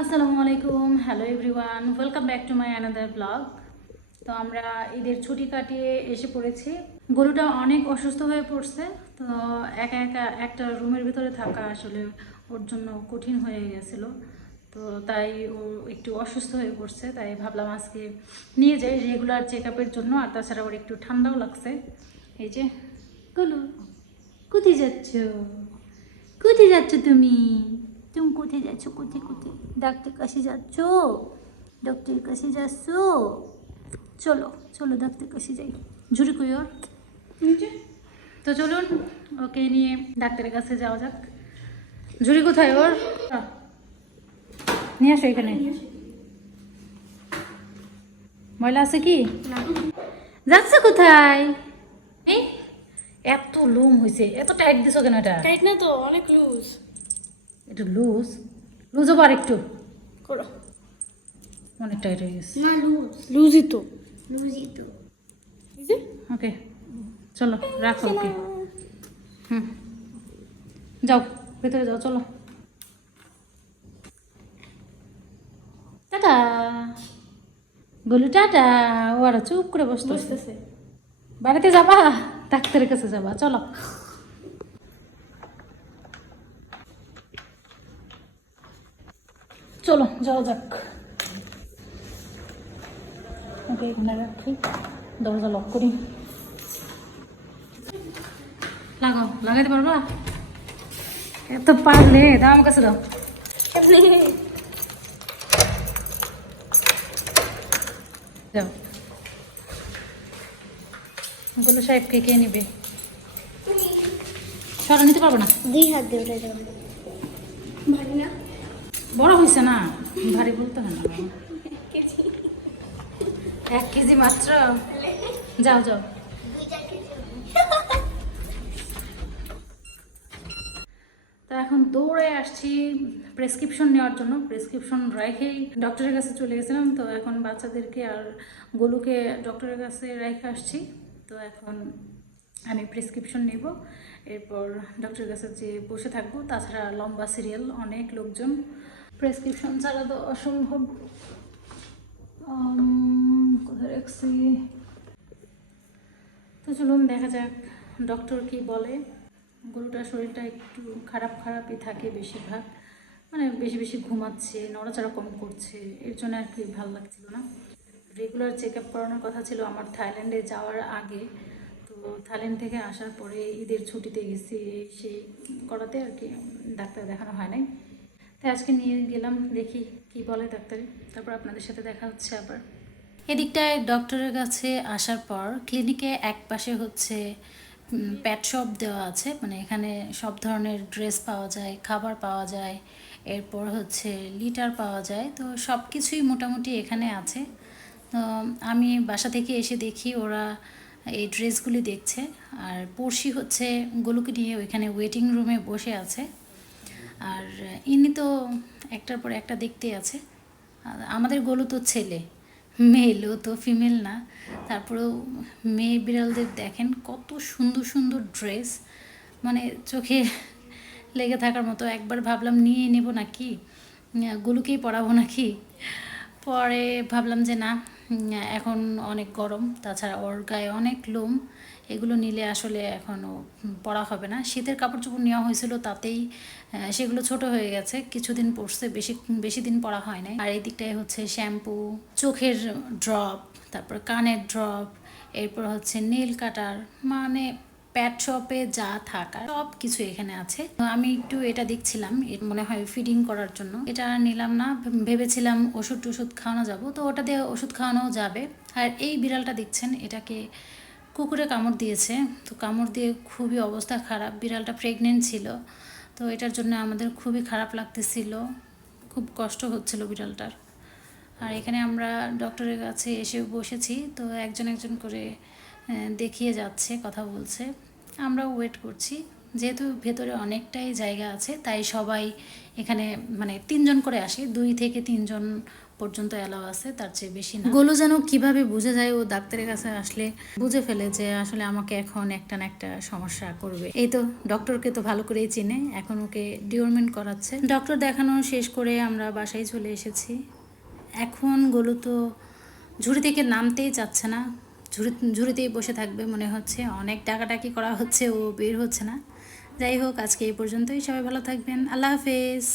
আসসালামু আলাইকুম, hello everyone, welcome back to my another blog. তো আমরা ঈদের ছুটি কাটিয়ে এসে পড়েছি। গরুটা অনেক অসুস্থ হয়ে পড়ছে। তো একা একা একটা রুমের ভিতরে থাকা আসলে ওর জন্য কঠিন হয়ে গেছিলো। তো তাই ও একটু অসুস্থ হয়ে পড়ছে, তাই ভাবলাম আজকে নিয়ে যাই রেগুলার চেক আপের জন্য। আর তাছাড়া ওর একটু ঠান্ডাও লাগছে। এই যে গুলু, কোথায় যাচ্ছ? কোথায় যাচ্ছ তুমি? তুমি কোথায় যাচ্ছ? কোথায় কোথায়? ডাক্তার কাছে যাচ্ছ? ডক্টরের কাছে যাচ্ছ? চলো চলো ডাক্তার কাছে যাই। ঝুড়ি কই ওর? তো চলুন ওকে নিয়ে ডাক্তারের কাছে যাওয়া যাক। ঝুড়ি কোথায় ওর? নিয়ে আসো এখানে। ময়লা আছে কি? যাচ্ছে কোথায়? এই এত লোম হয়েছে, এত টাইট দিছো কেন? এটা টাইট না তো, অনেক লুজ। একটু লুজ লুজ হবো, আর একটু করো। অনেক টাইট হয়ে গেছে। না লুজই তো। এই যে ওকে চলো রাখো ওকে। হুম, যাও ভেতরে যাও, চলো। টাটা বলু, টাটা। ও আর চুপ করে বসতেছে। বসতেছে। বাড়িতে যাবা? ডাক্তারের কাছে যাবা, চলো। চলো যাওয়া যাক। ওকে এখানে রাখি, দরজা লক করি। লাগাও, লাগাইতে পারবা? এত পারলে দাও আমার কাছে, দাও। যাও, ওগুলো সাহেবকে কে নিবে? সরা নিতে পারবো না। 2 হাত দিয়ে উঠে যাবে। ভারী না? বড় হয়েছে না, ভারী বলতে হয় না। 1 কেজি মাত্র। যাও যাও। তো এখন দৌড়ে আসছি প্রেসক্রিপশন নেওয়ার জন্য। প্রেসক্রিপশন রেখেই ডক্টরের কাছে চলে গেছিলাম। তো এখন বাচ্চাদেরকে আর গোলুকে ডক্টরের কাছে রেখে আসছি। তো এখন আমি প্রেসক্রিপশন নেব, এরপর ডক্টরের কাছে যে বসে থাকবো। তাছাড়া লম্বা সিরিয়াল, অনেক লোকজন, প্রেসক্রিপশন ছাড়া তো অসম্ভব। কোথায় রাখছি? তো চলুন দেখা যাক ডক্টর কি বলে। গরুটার শরীরটা একটু খারাপ খারাপই থাকে বেশিরভাগ, মানে বেশি বেশি ঘুমাচ্ছে, নড়াচড়া কম করছে, এর জন্য আর কি ভালো লাগছিল না। রেগুলার চেক আপ করানোর কথা ছিল আমার থাইল্যান্ডে যাওয়ার আগে। তো থাইল্যান্ড থেকে আসার পরে ঈদের ছুটিতে গেছি, সেই করাতে আর কি ডাক্তার দেখানো হয় নাই। তাই আজকে নিয়ে গেলাম, দেখি কি বলে ডাক্তারে, তারপর আপনাদের সাথে দেখা হচ্ছে আবার। এদিকটায় ডক্টরের কাছে আসার পর ক্লিনিকে এক পাশে হচ্ছে প্যাট শপ দেওয়া আছে, মানে এখানে সব ধরনের ড্রেস পাওয়া যায়, খাবার পাওয়া যায়, এরপর হচ্ছে লিটার পাওয়া যায়। তো সব কিছুই মোটামুটি এখানে আছে। তো আমি বাসা থেকে এসে দেখি ওরা এই ড্রেসগুলি দেখছে, আর পড়শি হচ্ছে গুলোকে নিয়ে ওইখানে ওয়েটিং রুমে বসে আছে। আর ইনি তো একটার পর একটা দেখতেই আছে। আমাদের গরু তো ছেলে, মেলও তো ফিমেল না। তারপরেও মেয়ে বিড়ালদের দেখেন কত সুন্দর সুন্দর ড্রেস, মানে চোখে লেগে থাকার মতো। একবার ভাবলাম নিয়ে নেব নাকি, গুলোকেই পরাবো নাকি। পরে ভাবলাম যে না, এখন অনেক গরম, তাছাড়া ওর গায়ে অনেক লোম, এগুলো নিলে আসলে এখনও পরা হবে না। শীতের কাপড় চোপড় নেওয়া হয়েছিল, তাতেই সেগুলো ছোট হয়ে গেছে, কিছুদিন পরছে, বেশি বেশি দিন পরা হয় নাই। আর এই দিকটায় হচ্ছে শ্যাম্পু, চোখের ড্রপ, তারপর কানের ড্রপ, এরপর হচ্ছে নেল কাটার, মানে প্যাট শপে যা থাকার সব কিছু এখানে আছে। তো আমি একটু এটা দেখছিলাম, মনে হয় ফিডিং করার জন্য। এটা নিলাম না, ভেবেছিলাম ওষুধ টষুধ খাওয়ানো যাবো, তো ওটা দিয়ে ওষুধ খাওয়ানোও যাবে। আর এই বিড়ালটা দেখছেন, এটাকে কুকুরে কামড় দিয়েছে। তো কামড় দিয়ে খুবই অবস্থা খারাপ, বিড়ালটা প্রেগনেন্ট ছিল। তো এটার জন্য আমাদের খুবই খারাপ লাগতেছিল, খুব কষ্ট হচ্ছিল বিড়ালটার। আর এখানে আমরা ডক্টরের কাছে এসে বসেছি, তো একজন একজন করে দেখিয়ে যাচ্ছে, কথা বলছে, আমরাও ওয়েট করছি। যেহেতু ভেতরে অনেকটাই জায়গা আছে তাই সবাই এখানে মানে 3 জন করে আসে, 2 থেকে 3 জন পর্যন্ত অ্যালাউ আছে, তার চেয়ে বেশি না। গোলু যেন কিভাবে বুঝে যায়, ও ডাক্তারের কাছে আসলে বুঝে ফেলে যে আসলে আমাকে এখন একটা না একটা সমস্যা করবে। এই তো ডক্টরকে তো ভালো করেই চিনে, এখন ওকে ডিওরমেন্ট করাচ্ছে। ডক্টর দেখানো শেষ করে আমরা বাসায় চলে এসেছি। এখন গোলু তো ঝুড়ি থেকে নামতেই চাচ্ছে না, ঝুড়িতেই বসে থাকবে মনে হচ্ছে। অনেক ডাকাডাকি করা হচ্ছে, ও বের হচ্ছে না। যাই হোক, আজকে এই পর্যন্তই। সবাই ভালো থাকবেন। আল্লাহ হাফেজ।